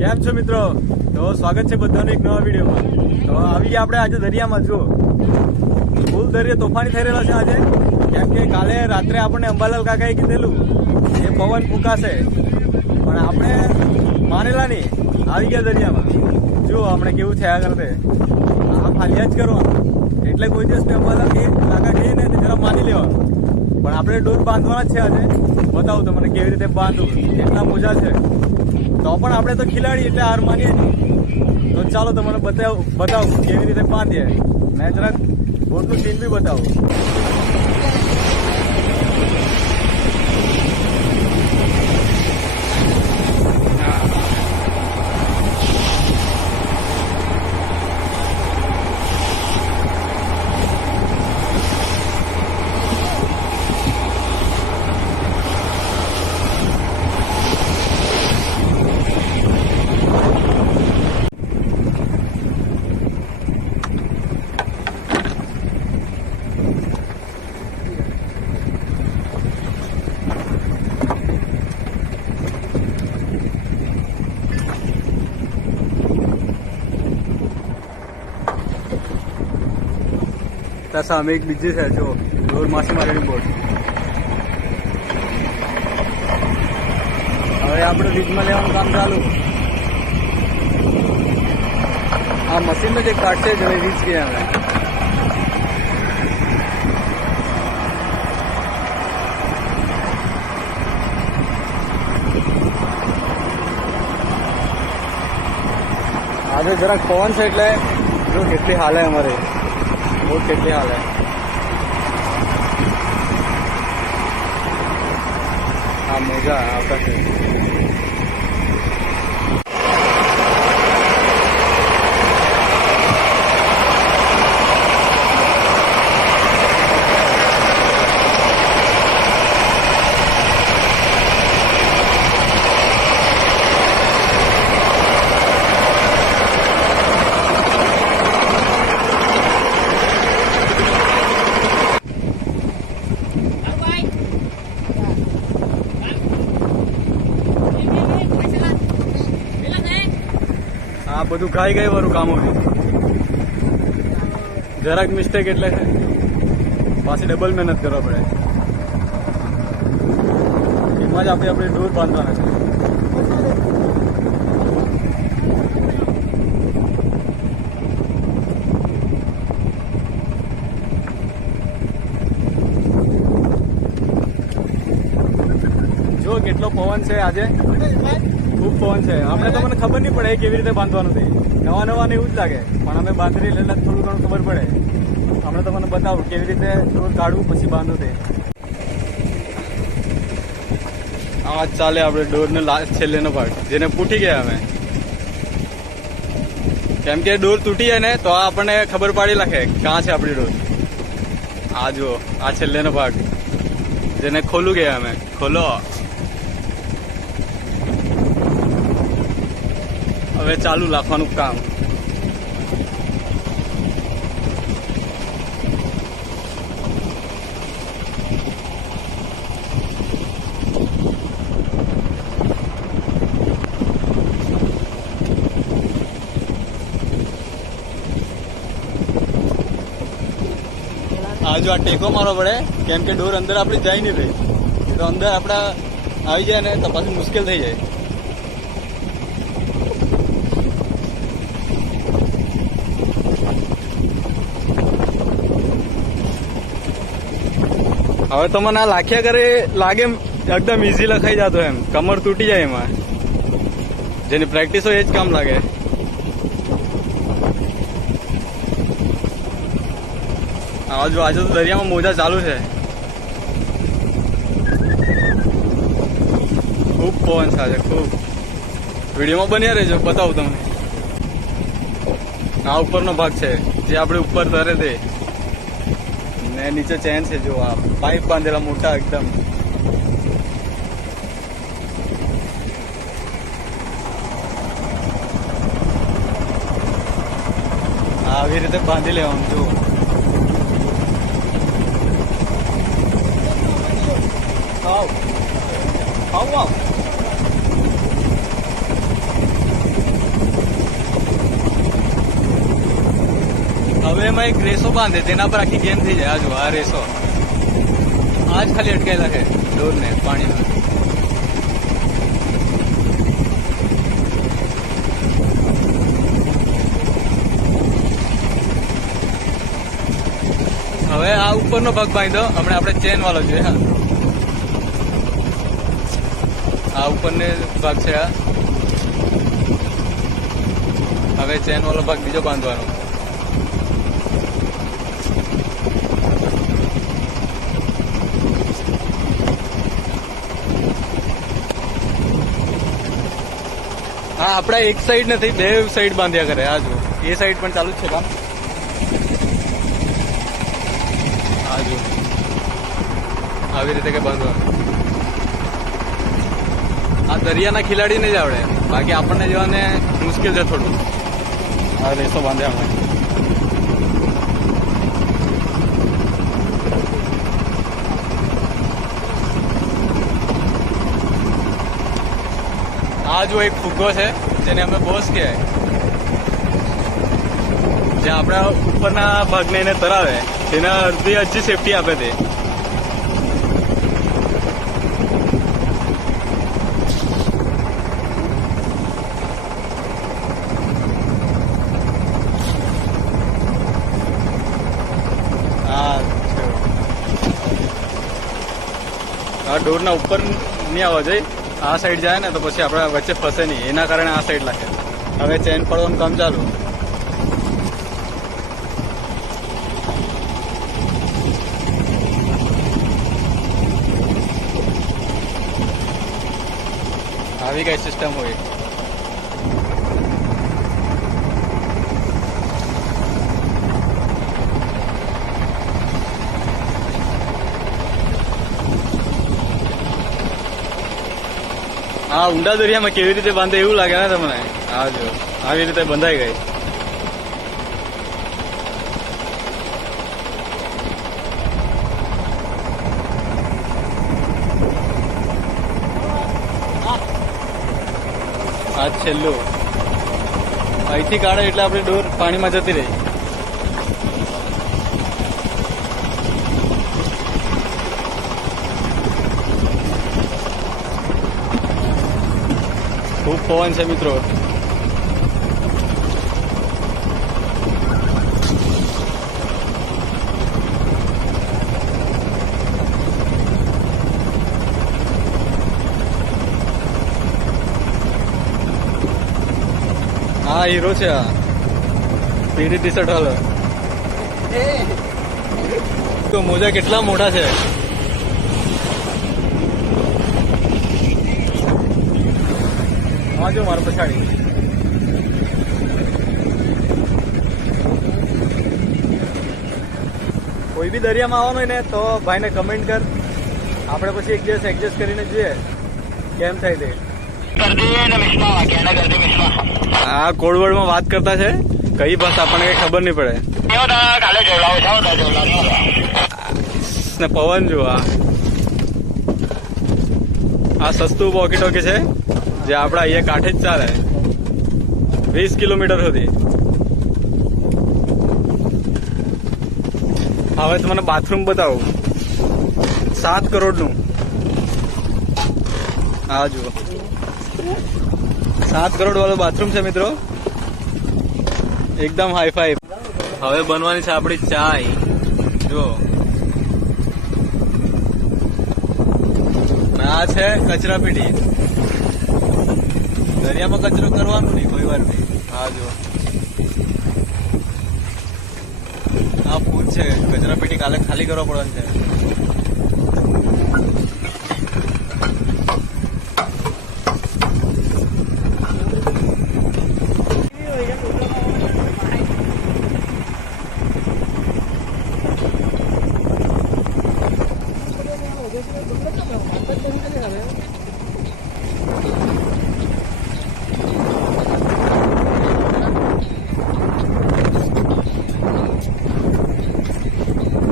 કેમ છો મિત્રો? તો સ્વાગત છે બધાનું એક નવા વિડીયોમાં. તો આવી ગયા આપણે આજે દરિયામાં. જો ફૂલ દરિયો તોફાની થઈ રહેલો છે આજે, કેમ કે કાલે રાત્રે આપણને અંબાલાલ કાકાએ કીધેલું કે પવન ફૂંકાશે, પણ આપણે માનેલા નહીં. આવી ગયા દરિયામાં. જો આપણે કેવું થયા કરતે આ ફાલિયા જ કરવાનું. એટલે કોઈ દિવસ અંબાલાલ કાકા કહે ને તે જરા માની લેવાનું. પણ આપણે ડોર બાંધવાના જ છે આજે. બતાવું તમને કેવી રીતે બાંધવું, કેટલા મોજા છે. તો પણ આપણે તો ખિલાડી એટલે હાર માનીએ નહીં. તો ચાલો તમને બતાવું કેવી રીતે બાંધીએ. મેં જરાક બોટનું સીન બી બતાવું. સામે એક બીજી છે, જો ડોર માછીમારીની બોટ. હવે આપણે વીજમાં લેવાનું કામ ચાલુ. આ મશીન જે કાઢશે જો એ વીજ ગયા હવે. આજે જરાક પવન છે એટલે જો કેટલી હાલે અમારે બોટ કેટલી હાલે. આ મોજા આવતા છે. આ બધું ખાઈ ગઈ વાળું કામ હતું. જરાક મિસ્ટેક એટલે પાછી ડબલ મહેનત કરવા પડે. એમાં જ આપણે ડોર બાંધવાના છે. જો કેટલો પવન છે આજે, ખૂબ પવન છે. આપણે તો મને ખબર નહીં પડે કેવી રીતે બાંધવાનું છે. નવા ને એવું જ લાગે, પણ અમે બાંધરી એટલે થોડું ઘણું ખબર પડે. હમણાં તો મને બતાવું કેવી રીતે ડોર કાઢવું પછી બાંધવું તે. આ ચાલે આપણે ડોરનો છેલ્લેનો ભાગ, જેને પૂટી ગયા અમે. કેમ કે ડોર તૂટી જાય ને તો આપણને ખબર પાડી નાખે કાં છે આપણી ડોર. આ જુઓ, આ છેલ્લેનો ભાગ જેને ખોલું ગયા અમે. ખોલો. હવે ચાલુ રાખવાનું કામ. આ જો આ ટેકો મારવો પડે, કેમ કે ડોર અંદર આપણી જાય નહીં રહી. તો અંદર આપણા આવી જાય ને તો પછી મુશ્કેલ થઈ જાય. હવે તો મને આ લાખ્યા કરે લાગે એકદમ ઇઝી લખાઈ જતો એમ. કમર તૂટી જાય એમાં. જેની પ્રેક્ટિસ હોય એ જ કામ લાગે. આજે તો દરિયામાં મોજા ચાલુ છે. ખૂબ પવન છે આજે, ખૂબ. વિડીયોમાં બન્યા રહેજો, બતાવું તમને. આ ઉપરનો ભાગ છે જે આપણે ઉપર તરે તે, ને નીચે ચેન છે. જો આ પાઇપ બાંધેલા મોટા એકદમ. આવી રીતે બાંધી લેવાનું. જો આવ આવ આવ એમાં એક રેસો બાંધે તેના પર આખી ગેમ થઈ જાય. આ જો આ રેસો આજ ખાલી અટકાયેલા છે ડોરને પાણીમાં. હવે આ ઉપરનો ભાગ બાંધો. હમણાં આપણે ચેન વાળો જોઈએ. હા, આ ઉપરનો ભાગ છે. આ હવે ચેન વાળો ભાગ બીજો બાંધવાનો. હા, આપડા એક સાઈડ નથી, બે સાઈડ બાંધ્યા કરે. આ જો એ સાઈડ પણ ચાલુ જ છે કામ. આ જો આવી રીતે કે બાંધવાનું. આ દરિયાના ખેલાડીને જ આવડે, બાકી આપણને જવાને મુશ્કેલ છે થોડું. આ રેસો બાંધ્યા અમે. આ જો એક ફુગ્ગો છે જેને અમે બોસ કહેવાય, જે આપણા ઉપરના ભાગને એને તરાવે, તેને અડધી હજી સેફટી આપે તે. આ ડોરના ઉપર નહીં આવવા જોઈએ. આ સાઈડ જાય ને તો પછી આપણા વચ્ચે ફસે નહીં, એના કારણે આ સાઈડ લાગે. હવે ચેન પડવાનું કામ ચાલુ. આવી કઈ સિસ્ટમ હોય. હા, ઊંડા દરિયામાં કેવી રીતે બાંધે એવું લાગે ને તમને. આ જો આવી રીતે બંધાઈ ગઈ. આ છેલ્લું અહીંથી કાઢે એટલે આપણે ડોર પાણીમાં જતી રહી. ખૂબ પવન છે મિત્રો. હા, હીરો છે આ પીળી ટી શર્ટ વાળો. તો મોજા કેટલા મોટા છે. જો મારા પછાડી કોઈ બી દરિયામાં આવવાનું હોય ને તો ભાઈને કમેન્ટ કર. આપણે પછી એક દિવસ એડજસ્ટ કરીને જોઈએ કેમ થાય તે. આ કોડવર્ડમાં વાત કરતા છે, કઈ ભાષા આપણને કઈ ખબર નહીં પડે. ને પવન જો આ સસ્તું વોકી ટોકી છે જે આપડા અહીંયા કાંઠે જ ચાલે 20 કિલોમીટર સુધી. હવે તમને બાથરૂમ બતાવું 7 કરોડનું. આ જુઓ 7 કરોડ વાળું બાથરૂમ છે મિત્રો, એકદમ હાઈફાઈ. હવે બનવાની છે આપણી ચાય. જો આ છે કચરા પેટી. દરિયામાં કચરો કરવાનું નહીં કોઈ વાર બી. હા જો આ ફૂડ છે, કચરા પેટી કાલે ખાલી કરવા પડવાનું છે.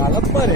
હાલત પર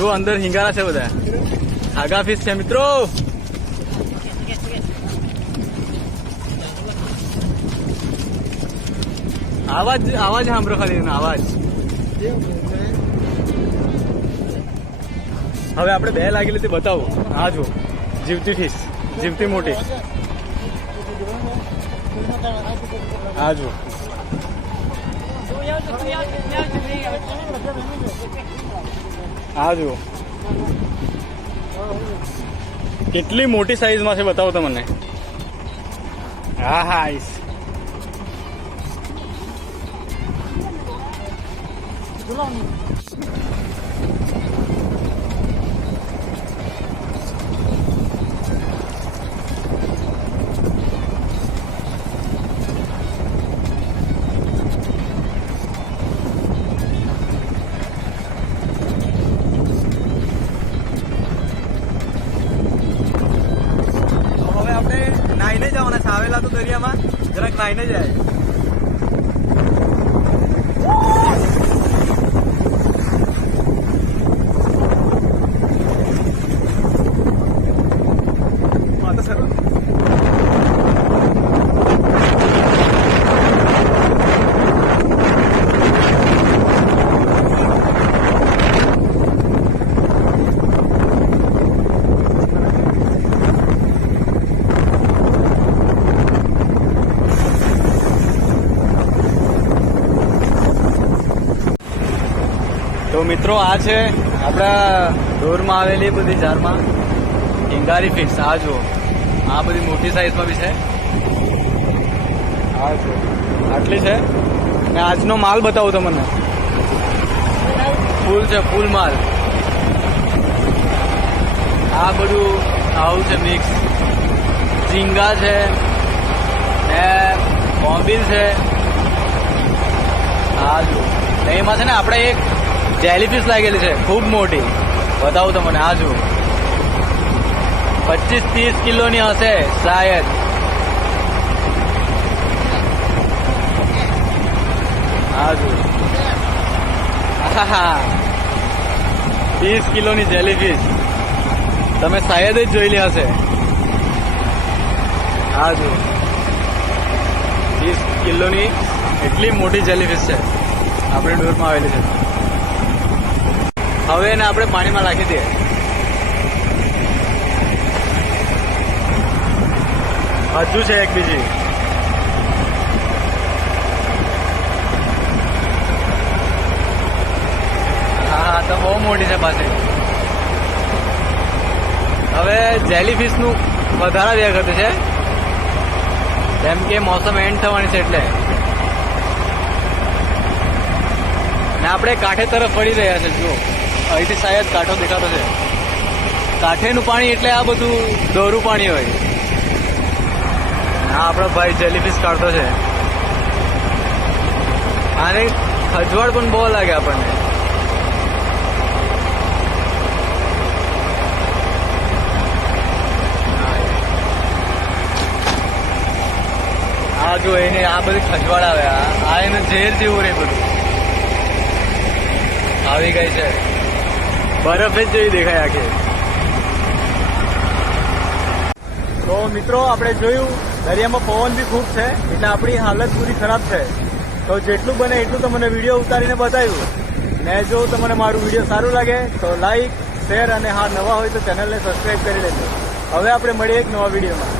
જો અંદર હિંગારા છે બધા, આગા ફિશ છે મિત્રો. આવાજ સાંભળો ખાલી એનો અવાજ. હવે આપણે બે લાગેલી તે બતાવો. આ જો જીવતી ફિશ, જીવતી મોટી. આ જો આ જો કેટલી મોટી સાઈઝમાં છે બતાવો તમને. હા હા આઈસ. નાઈને જવાના છે, આવેલા તો દરિયામાં જરાક નાઈને જાય. તો મિત્રો આ છે આપણા ઢોરમાં આવેલી બધી જારમાં હિંગારી ફિશ. આ જો આ બધી મોટી સાઈઝમાં બી છે. આ જો આટલી છે. ને આજનો માલ બતાવું તમને. ફૂલ છે, ફૂલ માલ. આ બધું આવું છે મિક્સ. ઝીંગા છે ને બોમ્બીલ છે. આ જો એમાં છે ને આપણે એક જેલીફિશ લાગેલી છે ખૂબ મોટી. બતાવું તમને. આ જો 25-30 કિલોની હશે શાયદ. આ જો 30 કિલોની જેલીફિશ તમે શાયદ જ જોયેલી હશે. આ જો 30 કિલોની એટલી મોટી જેલીફિશ છે આપણે ઢોરમાં આવેલી છે. હવે એને આપણે પાણીમાં નાખી દઈએ. હજુ છે એક બીજી. હા તો બહુ મોટી છે પાછી. હવે જેલીફિશનું વધારા વ્યા કરતું છે જેમ કે મોસમ એન્ડ થવાની છે એટલે. ને આપણે કાંઠે તરફ વળી રહ્યા છે. જુઓ અહીંથી શાયદ કાંઠો દેખાતો છે. કાંઠેનું પાણી એટલે આ બધું દોરું પાણી હોય. આ આપણો ભાઈ જેલીફિશ કાઢતો છે. આને ખજવાળ પણ બહુ લાગે આપણને. આ જો એને આ બધી ખજવાળ આવે. આ એને ઝેર જેવું રે બધું આવી ગઈ છે. બરફ જ જેવી દેખાય આખી. તો મિત્રો આપણે જોયું દરિયામાં પવન બી ખૂબ છે એટલે આપણી હાલત પૂરી ખરાબ છે. તો જેટલું બને એટલું તમને વિડીયો ઉતારીને બતાવ્યું. ને જો તમને મારું વિડીયો સારું લાગે તો લાઈક, શેર અને હા નવા હોય તો ચેનલને સબસ્ક્રાઈબ કરી લેજો. હવે આપણે મળીએ એક નવા વિડીયોમાં.